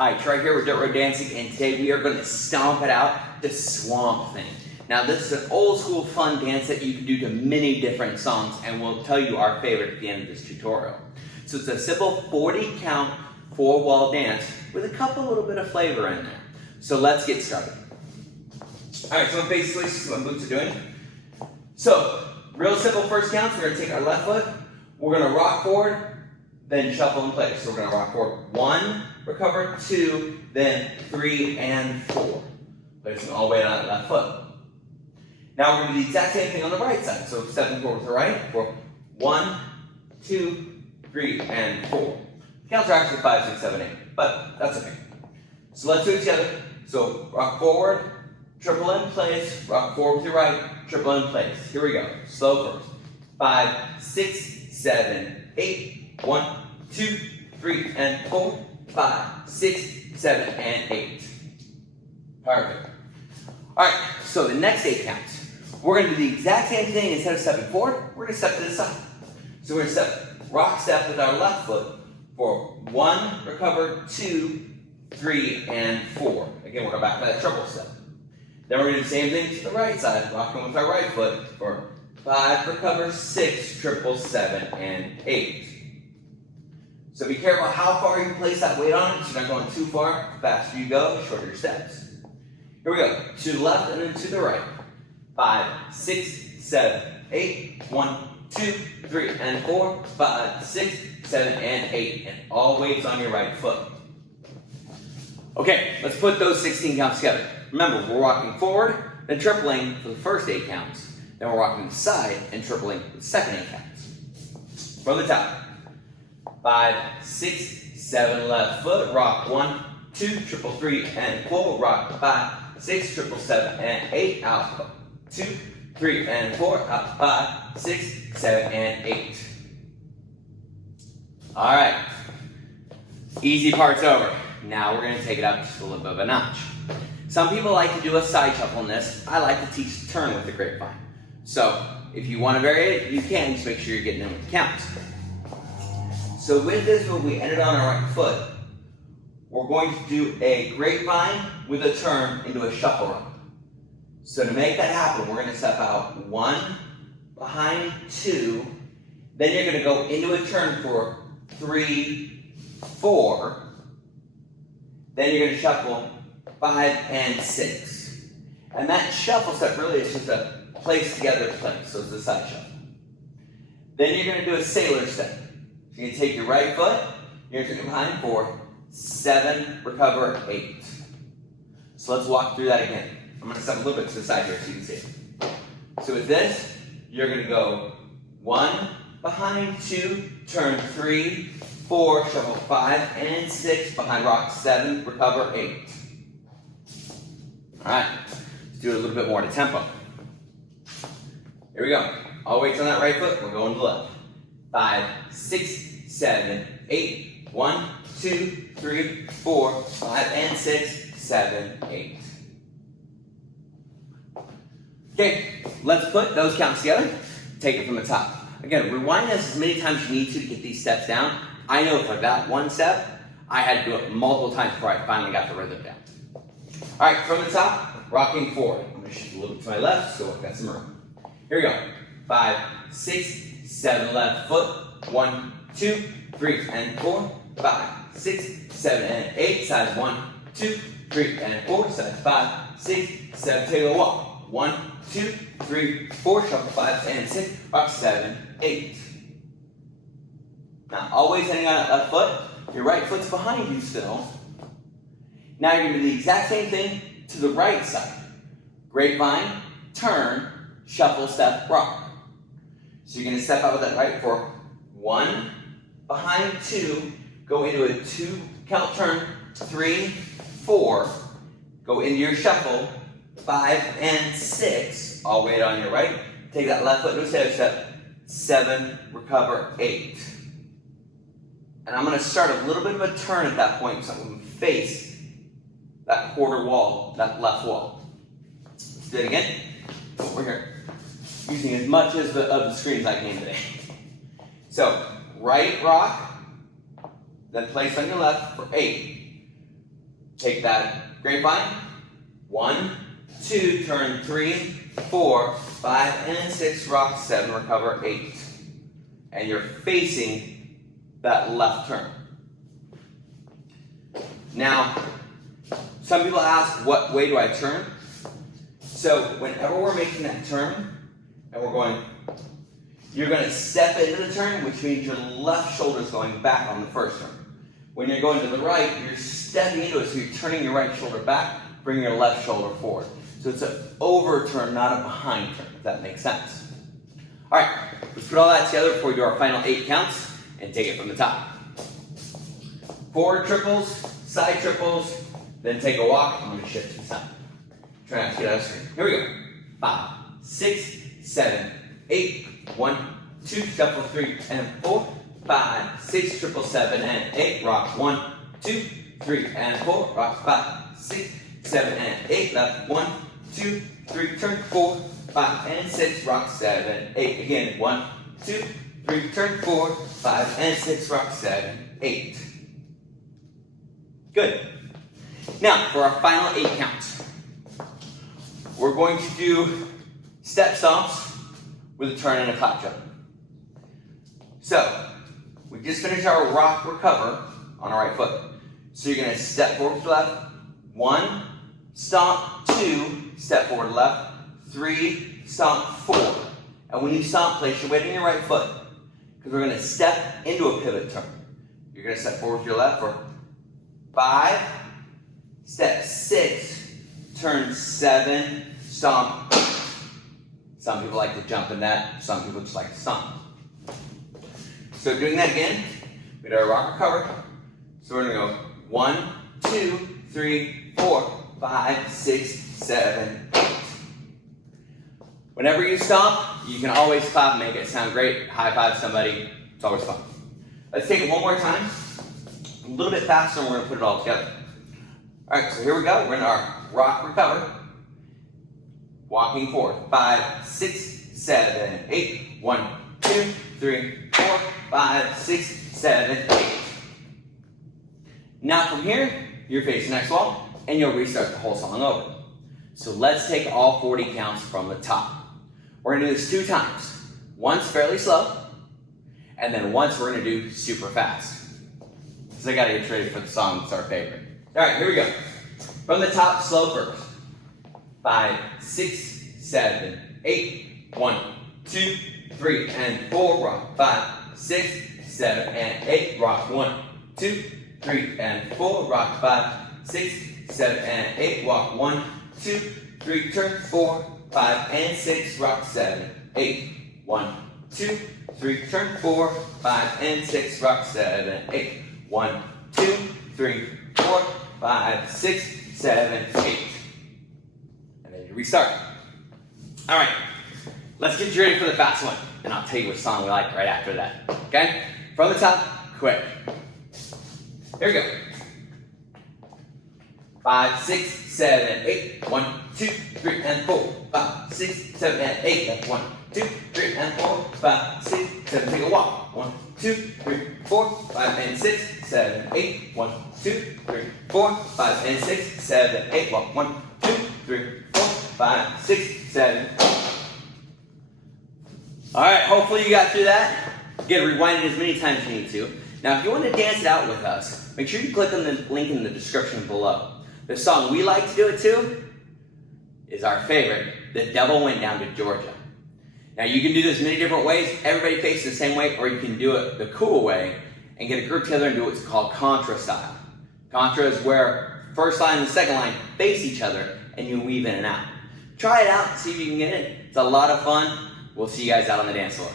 Hi, Trey here with Dirt Road Dancing, and today we are going to stomp it out the Swamp Thing. Now this is an old school fun dance that you can do to many different songs, and we'll tell you our favorite at the end of this tutorial. So it's a simple 40 count 4-wall dance with a couple little bit of flavor in there. So let's get started. Alright, so basically this is what boots are doing. So, real simple first counts. We're going to take our left foot, we're going to rock forward, then shuffle in place. So we're going to rock forward 1, recover 2, then 3 and 4. Placing all the way on that left foot. Now we're going to do the exact same thing on the right side. So stepping forward to the right for 1, 2, 3, and 4. The counts are actually 5, 6, 7, 8, but that's okay. So let's do it together. So rock forward, triple in place, rock forward to the right, triple in place. Here we go. Slow first. 5, 6, 7, 8. 1, 2, 3, and 4. 5, 6, 7, and 8. Perfect. Alright, so the next 8 counts. We're going to do the exact same thing. Instead of stepping forward, we're going to step to the side. So we're going to rock step with our left foot for 1, recover, 2, 3, and 4. Again, we're going back to that triple step. Then we're going to do the same thing to the right side, rocking with our right foot for 5, recover, 6, triple, 7, and 8. So be careful how far you place that weight on it, so you're not going too far. The faster you go, shorter your steps. Here we go. To the left and then to the right. 5, 6, 7, 8. 1, 2, 3, and 4. 5, 6, 7, and 8. And all weights on your right foot. Okay, let's put those 16 counts together. Remember, we're rocking forward, then tripling for the first 8 counts. Then we're rocking to the side and tripling for the second 8 counts. From the top. 5, 6, 7, left foot, rock 1, 2, triple 3, and 4, rock 5, 6, triple 7, and 8, out 2, 3, and 4, out 5, 6, 7, and 8. Alright, easy part's over. Now we're going to take it up just a little bit of a notch. Some people like to do a side shuffle in this. I like to teach turn with the grapevine. So, if you want to vary it, you can, just make sure you're getting in with the counts. So with this, when we ended on our right foot, we're going to do a grapevine with a turn into a shuffle rock. So to make that happen, we're going to step out 1, behind 2, then you're going to go into a turn for 3, 4, then you're going to shuffle 5 and 6. And that shuffle step really is just a place together place, so it's a side shuffle. Then you're going to do a sailor step. So you're going to take your right foot, you're going to go behind 4, 7, recover, 8. So let's walk through that again. I'm going to step a little bit to the side here so you can see it. So with this, you're going to go 1, behind 2, turn 3, 4, shuffle 5 and 6, behind rock 7, recover 8. Alright, let's do it a little bit more to tempo. Here we go. All weights on that right foot, we're going to the left. 5, 6, 7, 8. 1, 2, 3, 4, 5, and 6, 7, 8. Okay, let's put those counts together. Take it from the top. Again, rewind this as many times as you need to get these steps down. I know for that one step, I had to do it multiple times before I finally got the rhythm down. All right, from the top, rocking forward. I'm going to shift a little bit to my left so I've got some room. Here we go. 5, 6, 7, left foot. 1, 2, 3, and 4. 5, 6, 7, and 8. Sides 1, 2, 3, and 4. Sides 5, 6, 7. Take a walk. 1, 2, 3, 4. Shuffle 5 and 6. Rock 7, 8. Now, always hitting on that left foot. Your right foot's behind you still. Now you're going to do the exact same thing to the right side. Grapevine, turn, shuffle, step, rock. So you're going to step out with that right for 1, behind 2, go into a 2 count turn, 3, 4, go into your shuffle, 5 and 6, all weight on your right. Take that left foot into a sailor step, 7, recover, 8. And I'm going to start a little bit of a turn at that point so I'm going to face that quarter wall, that left wall. Let's do it again. Over here. Using as much of the screen as I can today. So, right rock, then place on your left for 8. Take that grapevine. 1, 2, turn 3, 4, 5, and 6, rock 7, recover 8. And you're facing that left turn. Now, some people ask, what way do I turn? So whenever we're making that turn, and we're going, you're going to step into the turn, which means your left shoulder is going back on the first turn. When you're going to the right, you're stepping into it, so you're turning your right shoulder back, bring your left shoulder forward. So it's an overturn, not a behind turn, if that makes sense. All right, let's put all that together before we do our final 8 counts and take it from the top. Forward triples, side triples, then take a walk. I'm going to shift to the side. Try not to get out of the screen. Here we go. 5, 6, 7, 8. 1, 2, shuffle 3 and 4, 5, 6, triple 7 and 8. Rock 1, 2, 3 and 4. Rock 5, 6, 7 and 8. Left 1, 2, 3. Turn 4, 5 and 6. Rock 7, 8. Again 1, 2, 3. Turn 4, 5 and 6. Rock 7, 8. Good. Now for our final 8 counts, we're going to do step stomps with a turn and a clap jump. So, we just finished our rock recover on our right foot. So you're going to step forward to left, 1, stomp, 2, step forward left, 3, stomp, 4. And when you stomp, place your weight on your right foot, because we're going to step into a pivot turn. You're going to step forward to your left for 5, step 6, turn 7, stomp. Some people like to jump in that, some people just like to stomp. So doing that again, we did our rock recover. So we're going to go 1, 2, 3, 4, 5, 6, 7, 8. Whenever you stomp, you can always clap and make it sound great. High five somebody, it's always fun. Let's take it one more time, a little bit faster, and we're going to put it all together. All right, so here we go. We're in our rock recover. Walking forward. 5, 6, 7, 8. 1, 2, 3, 4, 5, 6, 7, 8. Now from here, you're facing the next wall, and you'll restart the whole song over. So let's take all 40 counts from the top. We're going to do this 2 times. Once fairly slow, and then once we're going to do super fast. Because I got to get ready for the song that's our favorite. All right, here we go. From the top, slow first. 5, 6, 7, 8. 1, 2, 3, and 4. Rock 5, 6, 7, and 8. Rock 1, 2, 3, and 4. Rock 5, 6, 7, and 8. Walk 1, 2, 3. Turn 4, 5, and 6. Rock 7, 8. 1, 2, 3. Turn 4, 5, and 6. Rock 7, 8. 1, 2, 3, 4, 5, 6, 7, 8. Restart. All right, let's get you ready for the fast one, and I'll tell you which song we like right after that. Okay? From the top, quick. Here we go. 5, 6, 7, 8. 1, 2, 3, and 4. 5, 6, 7, and 8. That's 1, 2, 3, and 4. 5, 6, 7. Take a walk. 1, 2, 3, 4, 5, and 6, 7, 8. 1, 2, 3, 4, 5, and 6, 7, 8. Walk. 1, 2, 3, 4, 5, 6, 7. All right, hopefully you got through that. Again, rewind it as many times as you need to. Now, if you want to dance it out with us, make sure you click on the link in the description below. The song we like to do it to is our favorite, The Devil Went Down to Georgia. Now, you can do this many different ways. Everybody faces the same way, or you can do it the cool way and get a group together and do what's called contra style. Contra is where first line and the second line face each other, and you weave in and out. Try it out, see if you can get it. It's a lot of fun. We'll see you guys out on the dance floor.